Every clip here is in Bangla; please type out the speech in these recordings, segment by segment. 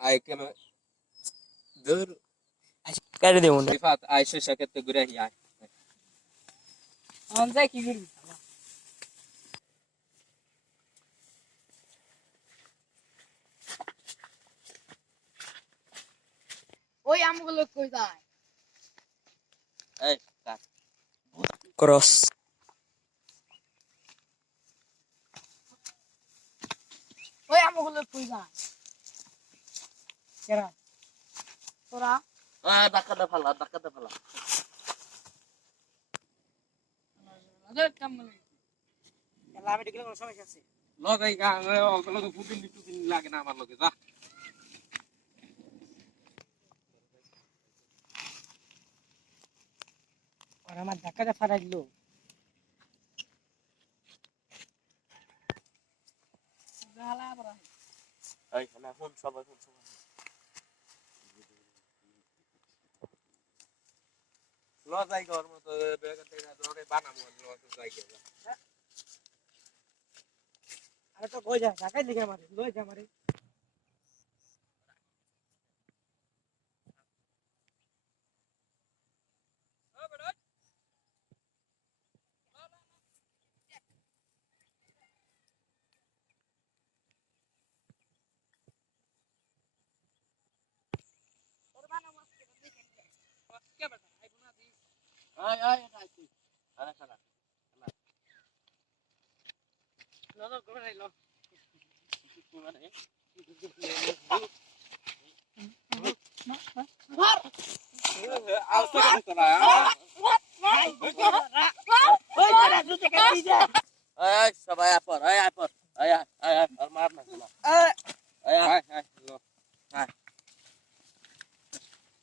আই কেন দূর কেটে দেবো না রিফাত আইসে সাথে ঘুরে আয় অন যাই কি করবি ওই আমগুলো কই যায় এই কাট ক্রস ওই আমগুলো কই যায় কেরা তোরা ডাকাতে ফেলা আরে কাম মানে আমি দেখলে কোনো সমস্যা আছে লগাই গা ওগুলো তো পুটিন টুকিন লাগে না আমার লগে যা আর আমার ধাক্কাটা ফাটাই দিল গালা বড় এই না ফোন সবাই লগাই ঘর মতো বেগা থেকে ধরে বানাবো লগাই গেল আরে তো কই যা ধাক্কাই দিকে আমারে লই যা আমারে আয় আরে খারাপ লো করে রাইলো সবাই আপর আর মার না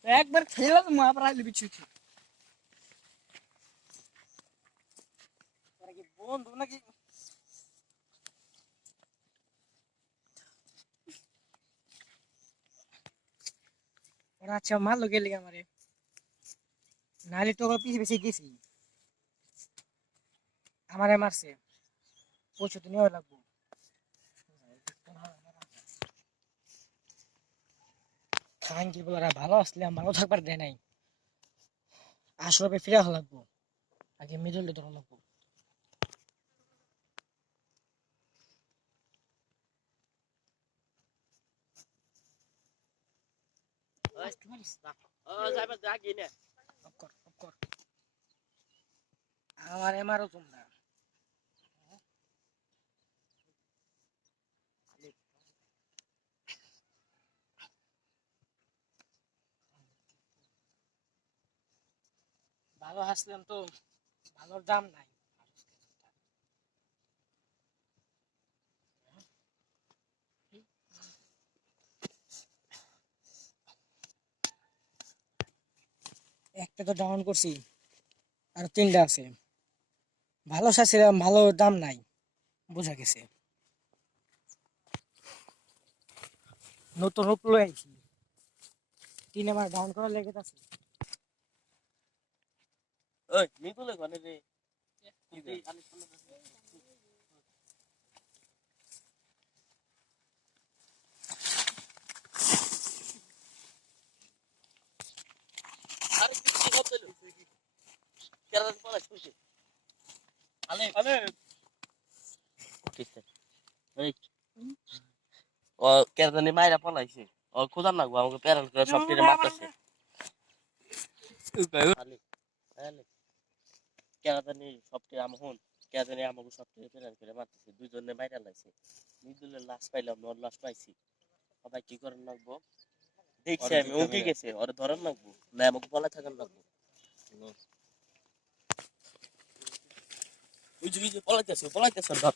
একবার খেলা তো মা পড়াইলে বিছু তোরা কি বন্ধু নাকি ওরা আচ্ছা মারলো গেলি আমারে নালি তো পিছে গেছি আমারে মারছে পয়সা তো নেওয়া লাগবো খান কি বলারা ভালো আসলাম ভালো থাকবার দেয় নাই আসলে ফিরা হওয়া লাগবো আগে মিডলে ধরা লাগবো আমার এমারও তোমরা ভালো হাসলাম তো ভালোর দাম নাই একটা তো ডাউন করছি আর তিনটা আছে ভালো চাচ্ছিলাম ভালো দাম নাই বোঝা গেছে নতুন রূপ লই আইছি তিন আমার ডাউন করা লেগে আছে ওই মিতুলে ঘরে রে আরে কি হচ্ছে কেরান পড়া খুশি আলে কিসে এই ও কেরানি মাইরা পলাইছে ও খোঁজার না গো আমাকে প্যারাল করে সব তীরে মারতেছে আলে আলে কেরানি সব তীরে আম হন কেরানি আমাকে সব তীরে প্যারাল করে মারতেছে দুইজনে মাইরা লাইছে মিদুলের লাশ পাইলাম ওর লাশ পাইছি সবাই কি করেন লাগবো দেখছি আমি উঠে গেছে ওর ধরেন লাগবো না আমাকে পলা থাকেন লাগবো ওই যে পলাইতেছে ধর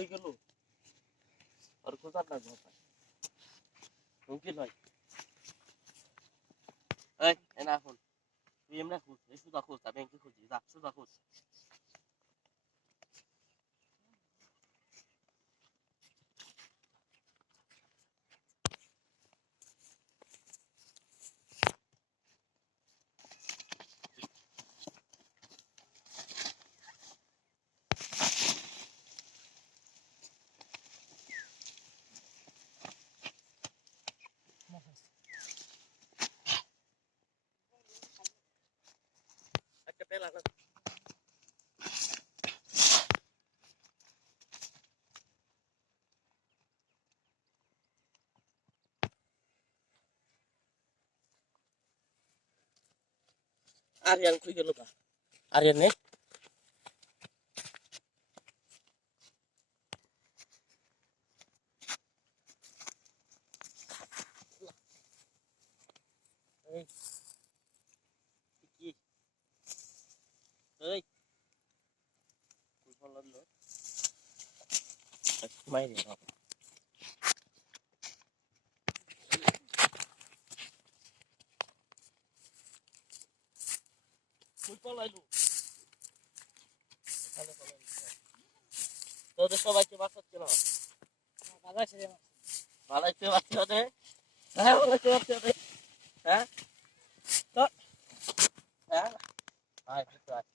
কই গেল আর কোথাও না ঘর মুমকিন হয় এই এনা এখন তুই এমনা খুঁজ এই সুদা খুঁজ তা ব্যাংকে খুঁজি যা সুদা খুঁজ একটা পেলা না আরিয়ান কই গেল কা আরিয়ান নে এই কি এই কই বলল মাইরে না কই পলাইলো এখানে পলাইলো তোদের সবাইকে বাঁচাচ্ছে না ভালো আছে রে আমার। ভালাইতে পারছি ওদের হ্যাঁ ভালাইতে পারছি ওদের হ্যাঁ তো হ্যাঁ আয় তো আয়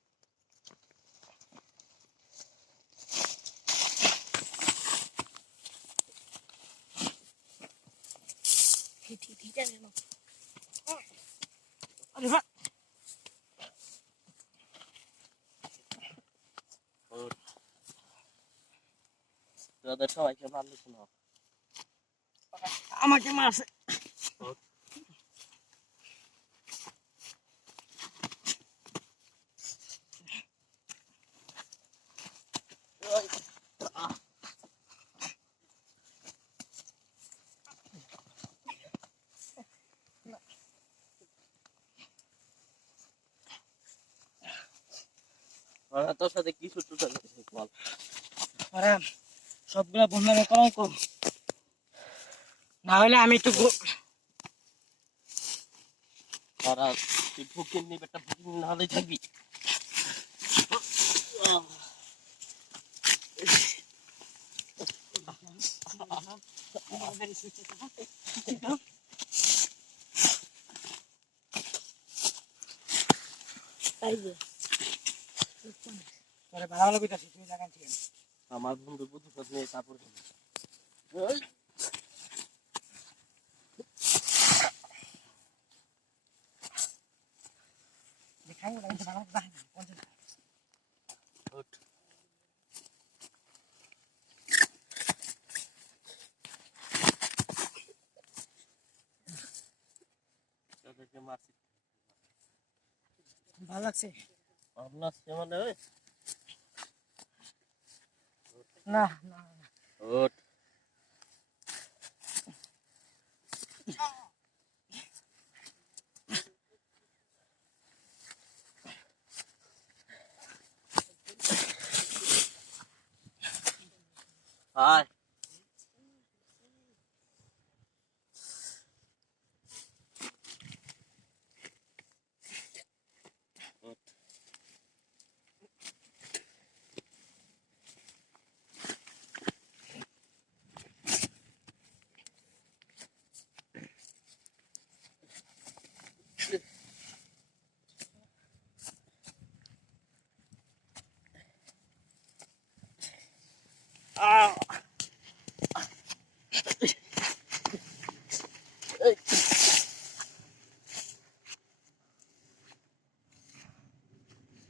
ঠিক আছে না। আরে বাহ তোদের সবাইকে মারলিস না আমাকে মারছে ওরা তোর সাথে কি শুটুটা করেছে বল আরে সবগুলা বন্ধনে কলঙ্ক না হলে আমি একটু ওরা তুই ভুকিন নিবে একটা ভুকিন না হলে থাকবি ভালো ভালো কইতাছি তুমি জানেন ঠিক আছে আমার বন্ধু বুদ্ধি পথ নিয়ে তারপর দেখাই ওরা কিন্তু ভালো বাহিনী পঞ্চাশ তোদেরকে মারছি ভালো লাগছে ভাবনা মানে ওই না না না ওঠ আয় ওঠ এই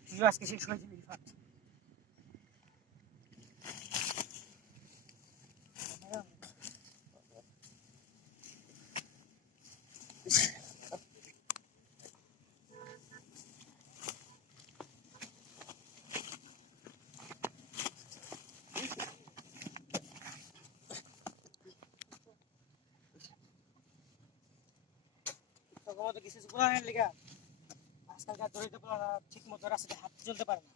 তুই আজকে শেষ হয়ে যাবি ফাট তখন তো কিছু পুরানের লিগা আজকালকার দরিদ্র পোলারা ঠিক মতো রাস্তাতে হাত চলতে পারে না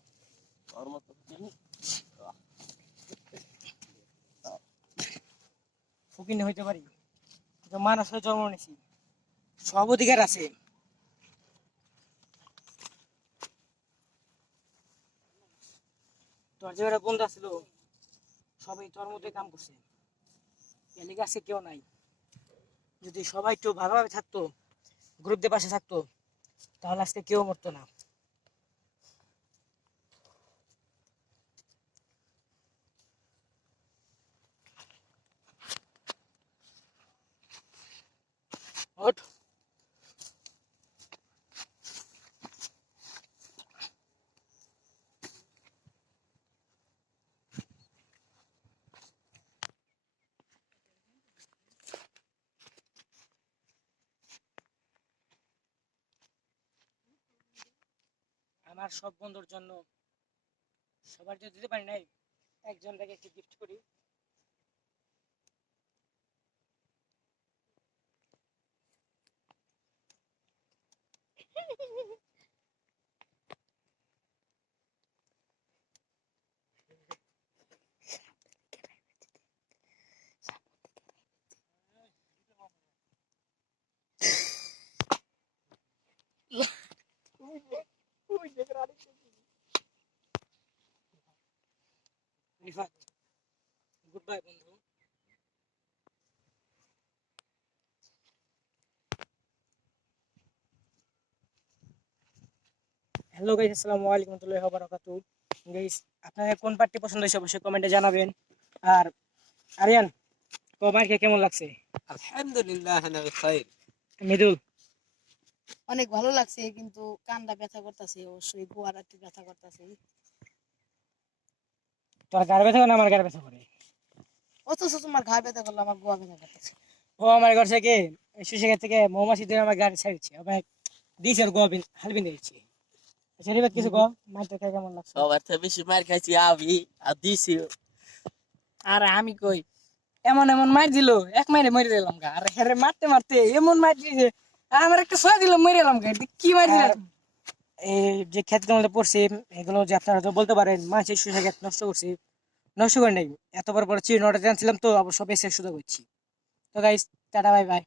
ওর মতো ফকির হইতে পারি, কিন্তু মানুষের জন্ম নিয়েছি, সব অধিকার আছে। তোর যে একটা বন্ধু ছিল, সবাই তোর মধ্যে কাম করছে, এর কাছে কেউ নাই। যদি সবাই একটু ভালোভাবে থাকতো, গ্রুপদের পাশে থাকতো, তাহলে আজকে কেউ মরতো না। ওঠ। আমার সব বন্ধুর জন্য, সবার যদি দিতে পারি নাই, একজনটাকে একটু গিফট করি। রিফাত, গুড বাই বন্ধু। হ্যালো গাইস, আসসালামু আলাইকুম ওয়া রাহমাতুল্লাহি ওয়া বারাকাতুহু। গাইস, আপনাদের কোন পার্টি পছন্দ হয়েছে অবশ্যই কমেন্টে জানাবেন। আর আরিয়ান, তোমাকে কেমন লাগছে? আলহামদুলিল্লাহ আনা বিখাইর। মৃদুল, অনেক ভালো লাগছে, কিন্তু কানটা ব্যথা করতেছে, অবশ্যই গোয়ার একটু ব্যথা করতেছে। তোর গাড়ি ব্যথা করে না আমার গাড়ি ব্যথা করে? অথচ তোমার ঘা ব্যথা করলে আমার গোয়া ব্যথা করতেছে। ও আমার ঘর থেকে সুশিকার থেকে মৌমাছি দিয়ে আমার গাড়ি ছাড়ছে, আবার দিয়েছে আর গোয়া হালবিন দিয়েছি। আচ্ছা রিফাত, কিছু গো, মাইটা খেয়ে কেমন লাগছে? সবার থেকে বেশি মার খাইছি আমি, আর দিছি। আর আমি কই, এমন এমন মার দিল, এক মাইরে মরে দিলাম গা। আর হেরে মারতে মারতে এমন মার দিয়েছে, আমার একটা ছয় দিল, মরে গেলাম গা। এটা কি মার দিলাম? এই যে ক্ষেতগুলো মধ্যে পড়ছি, এগুলো যে আপনারা তো বলতে পারেন মাছের সুশা ক্ষেত নষ্ট করছি, নষ্ট করে নাই। এত বড় বড় চিড় নটা জানছিলাম তো, অবশ্য বেশি সুযোগ হচ্ছি। তো গাইস, টাটা, বাই বাই।